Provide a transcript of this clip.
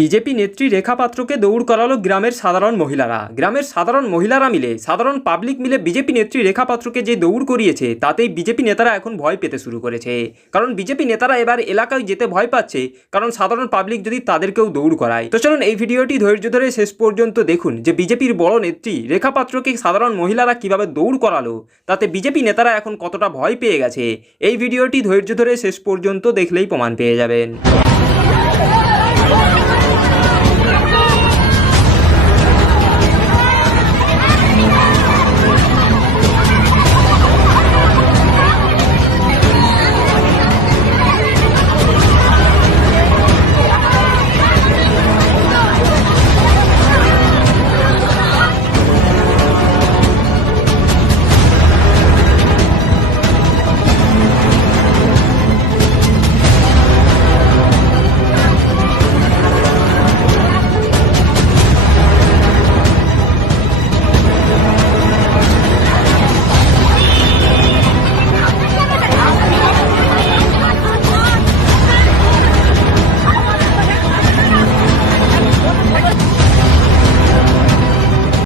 BJP নেত্রী রেখা পাত্রকে দৌড় করালো গ্রামের সাধারণ মহিলারা মিলে সাধারণ পাবলিক মিলে বিজেপি নেত্রী রেখা পাত্রকে যে দৌড় করিয়েছে তাতেই বিজেপি নেতারা এখন ভয় পেতে শুরু করেছে। কারণ বিজেপি নেতারা এবার এলাকায় যেতে ভয় পাচ্ছে, কারণ সাধারণ পাবলিক যদি তাদেরকেও দৌড় করায়। তো চলুন এই ভিডিওটি ধৈর্য ধরে শেষ পর্যন্ত দেখুন যে বিজেপির বড় নেত্রী রেখা পাত্রকে সাধারণ মহিলারা কিভাবে দৌড় করালো, তাতে বিজেপি নেতারা এখন কতটা ভয় পেয়ে গেছে। এই ভিডিওটি ধৈর্য ধরে শেষ পর্যন্ত দেখলেই প্রমাণ পেয়ে যাবেন।